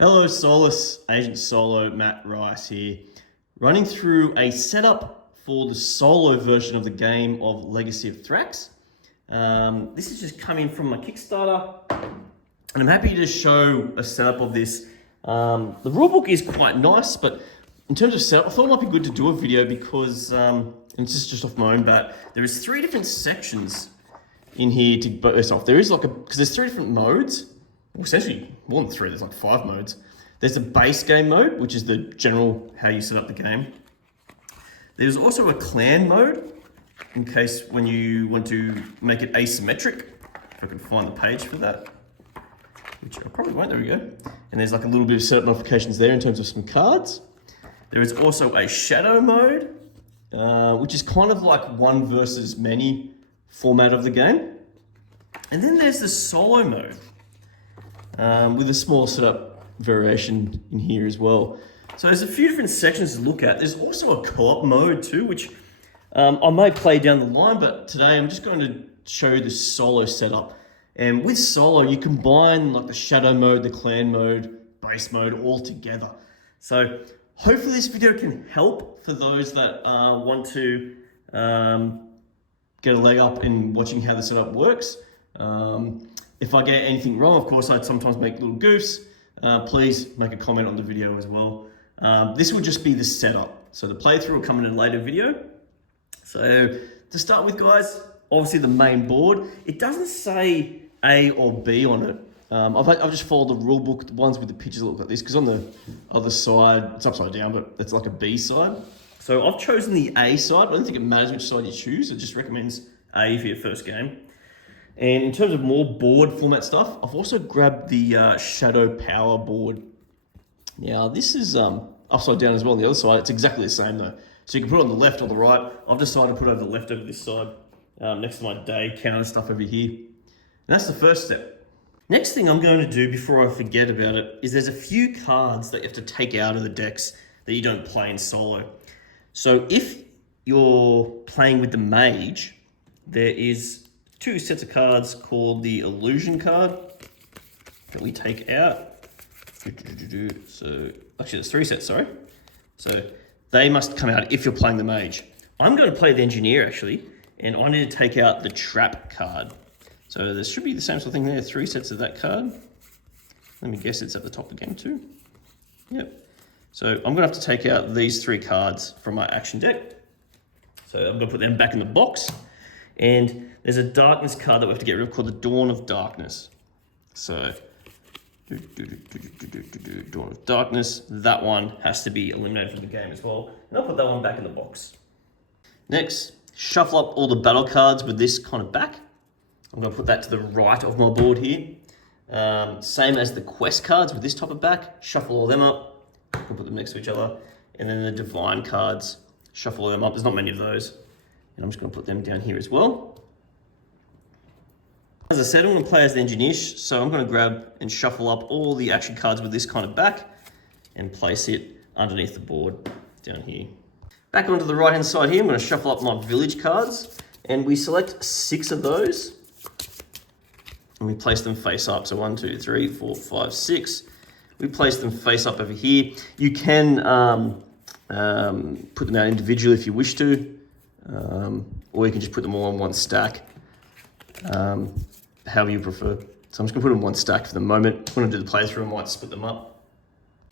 Hello Soloists, Agent Solo, Matt Rice here, running through a setup for the solo version of the game of Legacy of Thracks. This is just coming from my Kickstarter, and I'm happy to show a setup of this. The rulebook is quite nice, but in terms of setup, I thought it might be good to do a video because, and it's just off my own bat, there is 3 different sections in here to burst off. There is because there's 3 different modes. Well, essentially more than 3, there's like 5 modes. There's the base game mode, which is the general how you set up the game. There's also a clan mode, in case when you want to make it asymmetric. If I can find the page for that, which I probably won't, there we go. And there's like a little bit of setup modifications there in terms of some cards. There is also a shadow mode, which is kind of like one versus many format of the game. And then there's the solo mode, with a small setup variation in here as well. So there's a few different sections to look at. There's also a co-op mode too, which I may play down the line, but today I'm just going to show you the solo setup. And with solo, you combine like the shadow mode, the clan mode, base mode all together. So hopefully this video can help for those that want to get a leg up in watching how the setup works. If I get anything wrong, of course, I'd sometimes make little goofs. Please make a comment on the video as well. This will just be the setup. So the playthrough will come in a later video. So to start with, guys, obviously the main board. It doesn't say A or B on it. I've just followed the rule book, the ones with the pictures that look like this, because on the other side, it's upside down, but it's like a B side. So I've chosen the A side. I don't think it matters which side you choose. It just recommends A for your first game. And in terms of more board format stuff, I've also grabbed the Shadow Power board. Now this is upside down as well on the other side. It's exactly the same though. So you can put it on the left or the right. I've decided to put it over the left over this side, next to my day counter stuff over here. And that's the first step. Next thing I'm going to do before I forget about it is there's a few cards that you have to take out of the decks that you don't play in solo. So if you're playing with the mage, there is 2 sets of cards called the illusion card that we take out. So actually there's 3 sets, sorry. So they must come out if you're playing the mage. I'm going to play the engineer actually, and I need to take out the trap card. So there should be the same sort of thing there, 3 sets of that card. Let me guess it's at the top again too. Yep. So I'm gonna have to take out these 3 cards from my action deck. So I'm gonna put them back in the box. And there's a darkness card that we have to get rid of called the Dawn of Darkness. So, Dawn of Darkness, that one has to be eliminated from the game as well. And I'll put that one back in the box. Next, shuffle up all the battle cards with this kind of back. I'm gonna put that to the right of my board here. Same as the quest cards with this type of back. Shuffle all them up, we'll put them next to each other. And then the divine cards, shuffle them up. There's not many of those. And I'm just going to put them down here as well. As I said, I'm going to play as the engineer, so I'm going to grab and shuffle up all the action cards with this kind of back and place it underneath the board down here. Back onto the right hand side here, I'm going to shuffle up my village cards, and we select 6 of those and we place them face up. So 1, 2, 3, 4, 5, 6. We place them face up over here. You can put them out individually if you wish to. Or you can just put them all on one stack, however you prefer. So I'm just gonna put them on one stack for the moment. When I do the playthrough, I might split them up.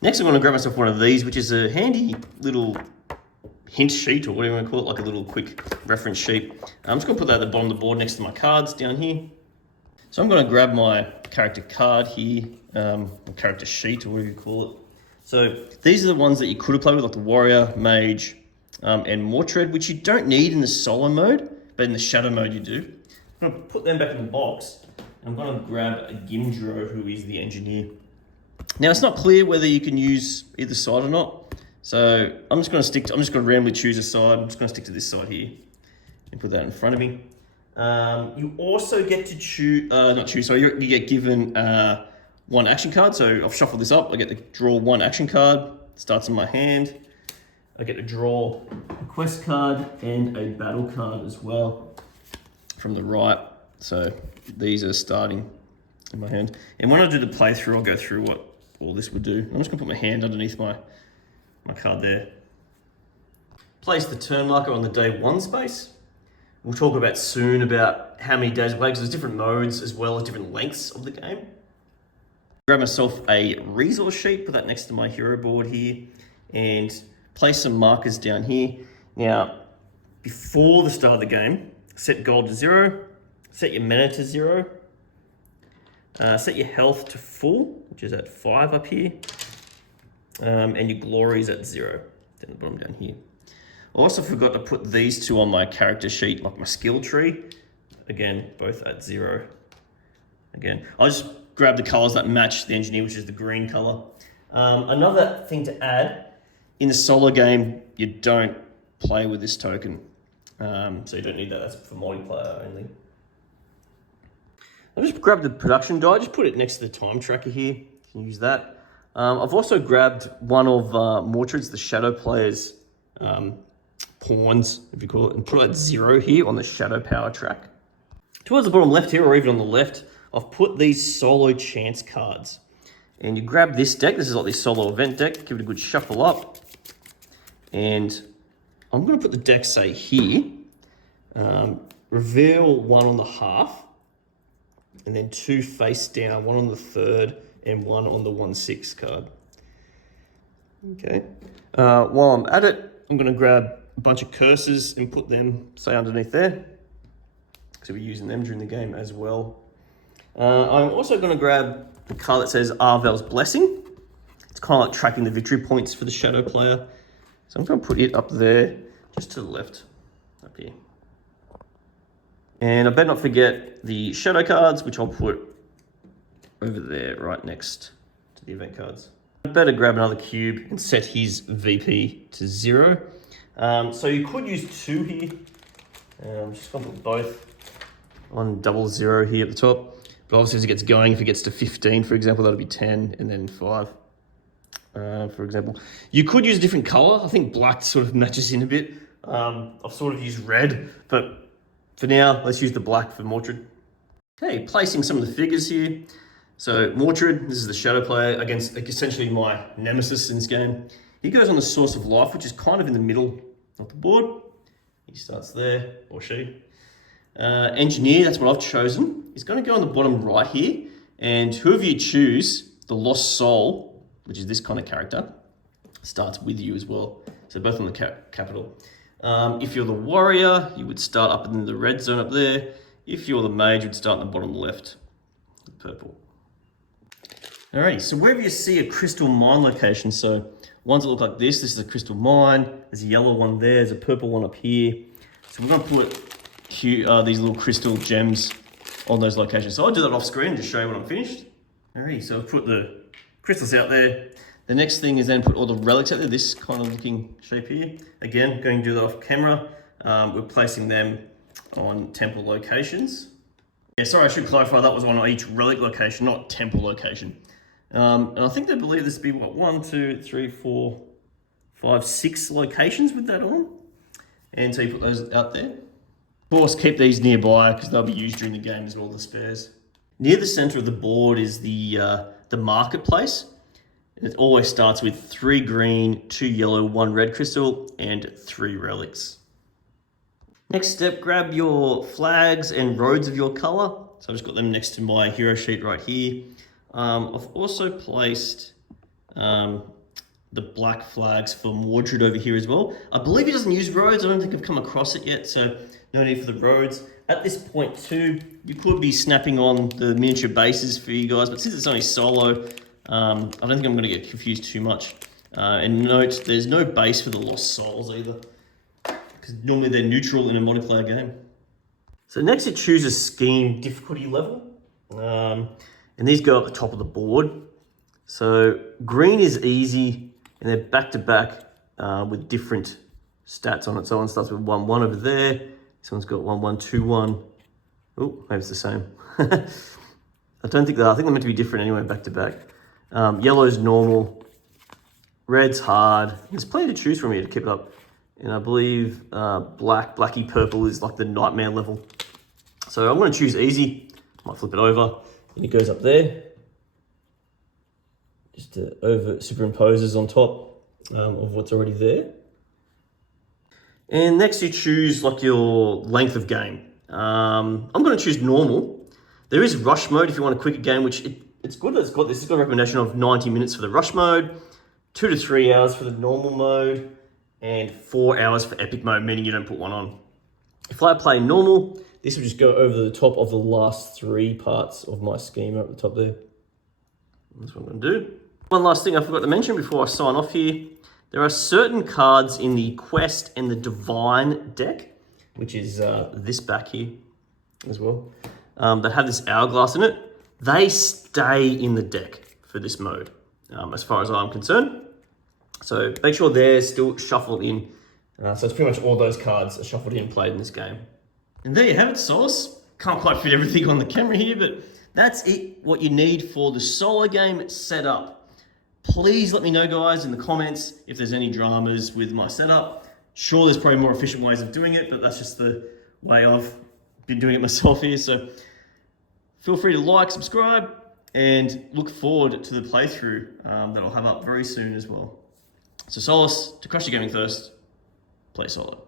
Next, I'm gonna grab myself one of these, which is a handy little hint sheet, or whatever you wanna call it, like a little quick reference sheet. I'm just gonna put that at the bottom of the board next to my cards down here. So I'm gonna grab my character card here, or character sheet, or whatever you call it. So these are the ones that you could have played with, like the warrior, mage, and Mortread, which you don't need in the solo mode, but in the shadow mode you do. I'm going to put them back in the box. I'm going to grab a Gimdro, who is the engineer. Now it's not clear whether you can use either side or not, so I'm just going to randomly choose a side. I'm just going to stick to this side here and put that in front of me. You also get to you get given 1 action card. So I've shuffled this up. I get to draw 1 action card. Starts in my hand. I get to draw a quest card and a battle card as well from the right. So these are starting in my hand. And when I do the playthrough, I'll go through what all this would do. I'm just gonna put my hand underneath my card there. Place the turn marker on the day 1 space. We'll talk about soon about how many days we play, because there's different modes as well as different lengths of the game. Grab myself a resource sheet, put that next to my hero board here, and place some markers down here. Now, before the start of the game, set gold to 0, set your mana to 0, set your health to full, which is at 5 up here, and your glory is at 0, down the bottom down here. I also forgot to put these 2 on my character sheet, like my skill tree. Again, both at 0. Again, I'll just grab the colors that match the engineer, which is the green color. Another thing to add, in the solo game, you don't play with this token. So you don't need that, that's for multiplayer only. I'll just grab the production die, just put it next to the time tracker here. You can use that. I've also grabbed one of Mordred's, the Shadow Player's pawns, if you call it, and put it at 0 here on the Shadow Power track. Towards the bottom left here, or even on the left, I've put these solo chance cards. And you grab this deck, this is like the solo event deck, give it a good shuffle up. And I'm gonna put the deck, say here, reveal 1 on the half, and then 2 face down, 1 on the 3rd, and 1 on the 1/6 card. Okay. While I'm at it, I'm gonna grab a bunch of curses and put them, say, underneath there. So we're using them during the game as well. I'm also gonna grab the card that says Arvel's Blessing. It's kind of like tracking the victory points for the Shadow Player. So I'm gonna put it up there, just to the left, up here. And I better not forget the Shadow cards, which I'll put over there, right next to the event cards. I better grab another cube and set his VP to 0. So you could use 2 here. I'm just gonna put both on 00 here at the top. But obviously as it gets going, if it gets to 15, for example, that'll be 10 and then 5, for example. You could use a different color. I think black sort of matches in a bit. I've sort of used red, but for now, let's use the black for Mordred. Okay, placing some of the figures here. So Mordred, this is the Shadow Player, against essentially my nemesis in this game. He goes on the Source of Life, which is kind of in the middle of the board. He starts there, or she. Engineer, that's what I've chosen. He's going to go on the bottom right here, and whoever you choose, the Lost Soul, which is this kind of character, starts with you as well. So both on the capital. If you're the warrior, you would start up in the red zone up there. If you're the mage, you'd start in the bottom left, the purple. Alrighty, so wherever you see a crystal mine location, so ones that look like this is a crystal mine, there's a yellow one there, there's a purple one up here. So we're going to put these little crystal gems on those locations. So I'll do that off screen to show you when I'm finished. Alrighty, so I've put the crystals out there. The next thing is then put all the relics out there, this kind of looking shape here. Again, going to do that off camera. We're placing them on temple locations. Yeah, sorry, I should clarify, that was on each relic location, not temple location. And I think they believe this to be, what, 1, 2, 3, 4, 5, 6 locations with that on. And so you put those out there. Of course, keep these nearby because they'll be used during the game as well, the spares. Near the center of the board is the marketplace. It always starts with 3 green, 2 yellow, 1 red crystal, and 3 relics. Next step, grab your flags and roads of your color. So I've just got them next to my hero sheet right here. I've also placed the black flags for Mordred over here as well. I believe he doesn't use roads. I don't think I've come across it yet, so no need for the roads. At this point too, you could be snapping on the miniature bases for you guys, but since it's only solo, I don't think I'm going to get confused too much. And note, there's no base for the Lost Souls either, because normally they're neutral in a multiplayer game. So next you choose a scheme difficulty level. And these go up the top of the board. So green is easy, and they're back to back with different stats on it. So one starts with 1, 1 over there. This one's got 1, 1, 2, 1. Oh, maybe it's the same. I think they're meant to be different anyway, back to back. Yellow's normal, red's hard. There's plenty to choose from here to keep it up. And I believe blacky purple is like the nightmare level. So I'm going to choose easy. Might flip it over. And it goes up there. just over superimposes on top of what's already there. And next you choose like your length of game. I'm going to choose normal. There is rush mode if you want a quicker game, which it's good. It's got a recommendation of 90 minutes for the rush mode, 2 to 3 hours for the normal mode, and 4 hours for epic mode, meaning you don't put one on. If I play normal, this will just go over the top of the last 3 parts of my schema at the top there. That's what I'm going to do. One last thing I forgot to mention before I sign off here. There are certain cards in the Quest and the Divine deck, which is this back here as well, that have this hourglass in it. They stay in the deck for this mode, as far as I'm concerned. So make sure they're still shuffled in. So it's pretty much all those cards are shuffled in and played in this game. And there you have it, Soloists. Can't quite fit everything on the camera here, but that's it, what you need for the solo game setup. Please let me know, guys, in the comments if there's any dramas with my setup. Sure, there's probably more efficient ways of doing it, but that's just the way I've been doing it myself here. So feel free to like, subscribe, and look forward to the playthrough that I'll have up very soon as well. So Solace, to crush your gaming thirst, play solo.